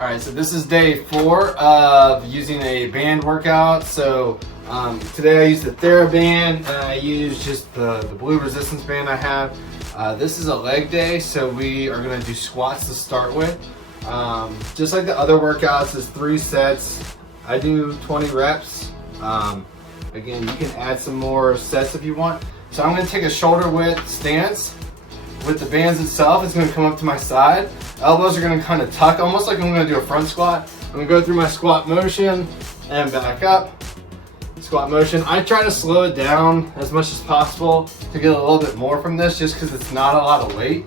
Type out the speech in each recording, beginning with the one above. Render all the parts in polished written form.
All right, so this is day 4 of using a band workout. So today I used the TheraBand and I used just the blue resistance band I have. This is a leg day, so we are gonna do squats to start with. Just like the other workouts, it's 3 sets. I do 20 reps. Again, you can add some more sets if you want. So I'm gonna take a shoulder width stance. With the bands itself, it's gonna come up to my side. Elbows are gonna kind of tuck, almost like I'm gonna do a front squat. I'm gonna go through my squat motion and back up. Squat motion. I try to slow it down as much as possible to get a little bit more from this, just because it's not a lot of weight.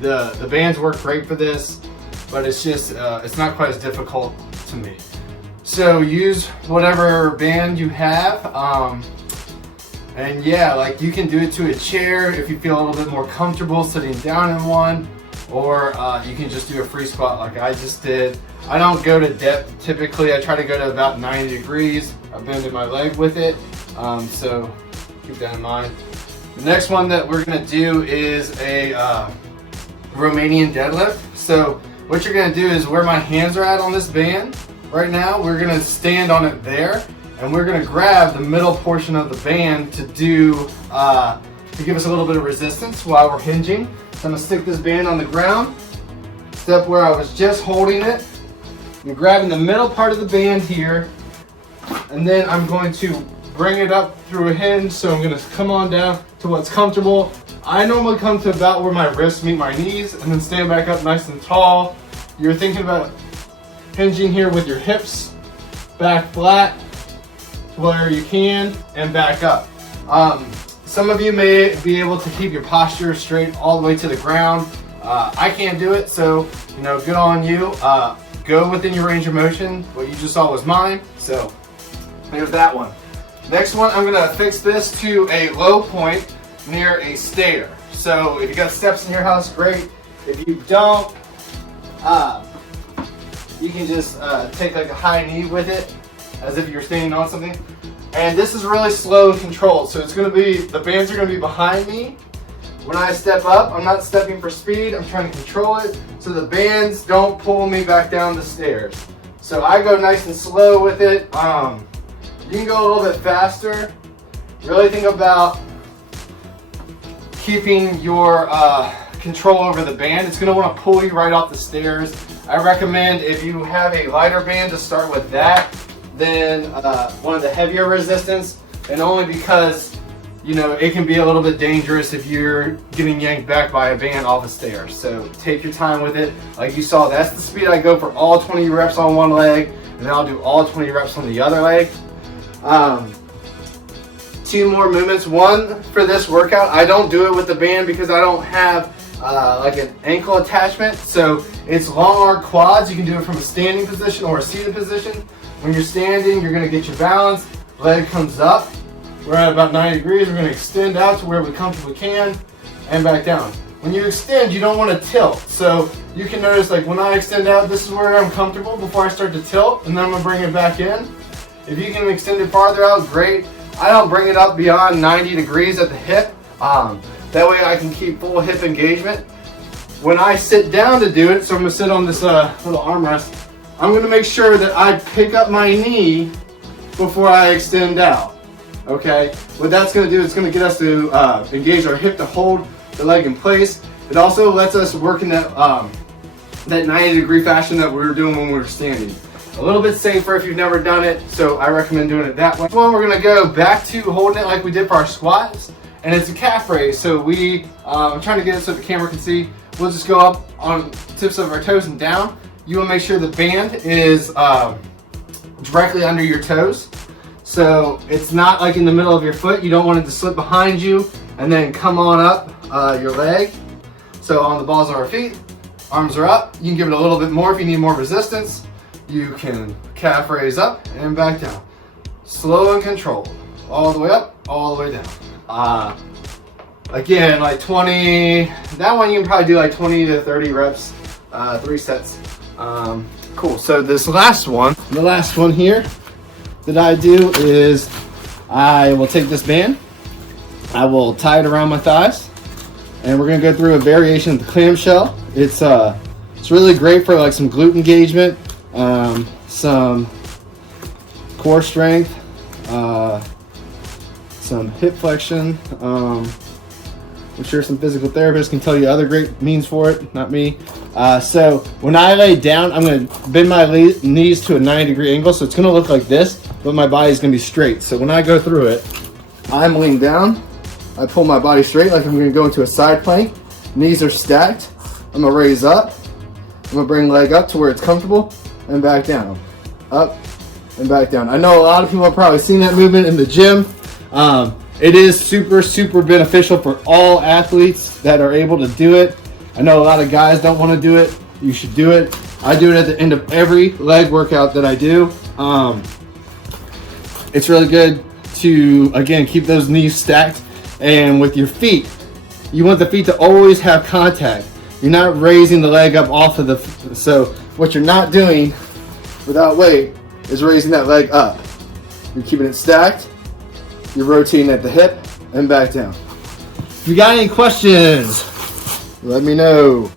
The bands work great for this, but it's just it's not quite as difficult to me. So use whatever band you have. And yeah, like you can do it to a chair if you feel a little bit more comfortable sitting down in one, or you can just do a free squat like I just did. I don't go to depth typically. I try to go to about 90 degrees. I've bended my leg with it, so keep that in mind. The next one that we're gonna do is a Romanian deadlift. So what you're gonna do is where my hands are at on this band right now, we're gonna stand on it there. And we're gonna grab the middle portion of the band to do, to give us a little bit of resistance while we're hinging. So I'm gonna stick this band on the ground, step where I was just holding it. I'm grabbing the middle part of the band here, and then I'm going to bring it up through a hinge. So I'm gonna come on down to what's comfortable. I normally come to about where my wrists meet my knees, and then stand back up nice and tall. You're thinking about hinging here with your hips back flat, where you can, and back up. Some of you may be able to keep your posture straight all the way to the ground. I can't do it, so good on you. Go within your range of motion. What you just saw was mine, so there's that one. Next one, I'm gonna fix this to a low point near a stair. So if you got steps in your house, great. If you don't, you can just take like a high knee with it, as if you're standing on something. And this is really slow and controlled. So it's gonna be, the bands are gonna be behind me. When I step up, I'm not stepping for speed, I'm trying to control it so the bands don't pull me back down the stairs. So I go nice and slow with it. You can go a little bit faster. Really think about keeping your control over the band. It's gonna wanna pull you right off the stairs. I recommend if you have a lighter band to start with that, than one of the heavier resistance, and only because it can be a little bit dangerous if you're getting yanked back by a band off the stairs. So take your time with it. Like you saw, that's the speed I go for all 20 reps on one leg, and then I'll do all 20 reps on the other leg. 2 more movements. One for this workout, I don't do it with the band because I don't have like an ankle attachment. So it's long arc quads. You can do it from a standing position or a seated position. When you're standing, you're gonna get your balance, leg comes up. We're at about 90 degrees, we're gonna extend out to where we comfortably can, and back down. When you extend, you don't wanna tilt. So you can notice, like when I extend out, this is where I'm comfortable before I start to tilt, and then I'm gonna bring it back in. If you can extend it farther out, great. I don't bring it up beyond 90 degrees at the hip. That way I can keep full hip engagement. When I sit down to do it, so I'm gonna sit on this little armrest, I'm gonna make sure that I pick up my knee before I extend out, okay? What that's gonna do is gonna get us to engage our hip to hold the leg in place. It also lets us work in that 90-degree fashion that we were doing when we were standing. A little bit safer if you've never done it, so I recommend doing it that way. One, we're gonna go back to holding it like we did for our squats, and it's a calf raise. So I'm trying to get it so the camera can see. We'll just go up on tips of our toes and down. You want to make sure the band is directly under your toes. So it's not like in the middle of your foot. You don't want it to slip behind you and then come on up your leg. So on the balls of our feet, arms are up. You can give it a little bit more if you need more resistance. You can calf raise up and back down. Slow and controlled. All the way up, all the way down. Again, like 20, that one you can probably do like 20 to 30 reps, 3 sets. Cool, so this last one, the last one here that I do is I will take this band, I will tie it around my thighs, and we're gonna go through a variation of the clam shell. It's It's really great for like some glute engagement, some core strength, some hip flexion. I'm sure some physical therapists can tell you other great means for it, not me. So when I lay down, I'm going to bend my knees to a 90-degree angle, so it's going to look like this, but my body is going to be straight. So when I go through it, I'm leaning down, I pull my body straight like I'm going to go into a side plank. Knees are stacked. I'm going to raise up. I'm going to bring leg up to where it's comfortable and back down. Up and back down. I know a lot of people have probably seen that movement in the gym. It is super beneficial for all athletes that are able to do it. I know a lot of guys don't want to do it. You should do it. I do it at the end of every leg workout that I do. It's really good to, again, keep those knees stacked. And with your feet, you want the feet to always have contact. You're not raising the leg up off of the, so what you're not doing without weight is raising that leg up. You're keeping it stacked. You're rotating at the hip and back down. If you got any questions, let me know.